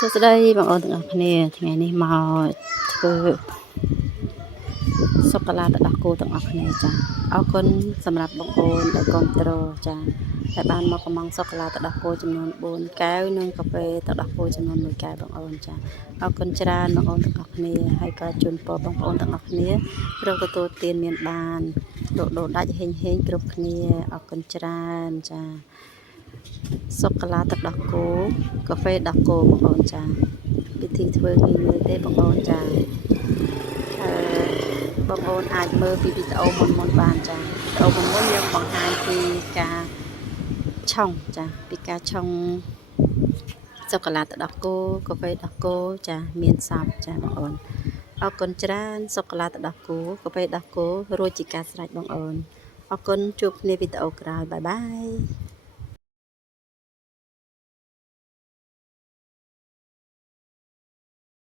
សួស្តីបងប្អូនទាំងអស់គ្នាថ្ងៃនេះមកធ្វើសូកូឡាទឹកដោះគោទាំងអស់គ្នាចាអរគុណសម្រាប់បងប្អូនដែលគាំទ្រចាដែលបានមកកំងសូកូឡាទឹកដោះគោចំនួន4កែវនិងកាហ្វេទឹកដោះគោចំនួន1កែវបងប្អូនចាអរគុណច្រើនបងប្អូនទាំងអស់គ្នាហើយក៏ជូនពរបងប្អូនទាំងអស់គ្នារកទទួលទានមានបានដកដាច់ហេងគ្រប់គ្នាអរគុណច្រើនចាសូកូឡាទឹកដោះគោកាហ្វេដោះគោបងប្អូនចាវិធីធ្វើងាយៗទេបងប្អូនចាបងប្អូនអាចមើលពីវីដេអូមុនបានចាវីដេអូមុនខ្ញុំបង្ហាញពីការឆុងចាពីការឆុងសូកូឡាទឹកដោះគោកាហ្វេដោះគោចាមានសពចាបងប្អូនអរគុណច្រើនសូកូឡាទឹកដោះគោកាហ្វេដោះគោរួចជាការស្រេចបងប្អូនអរគុណជួបគ្នាវីដេអូក្រោយបាយបាយ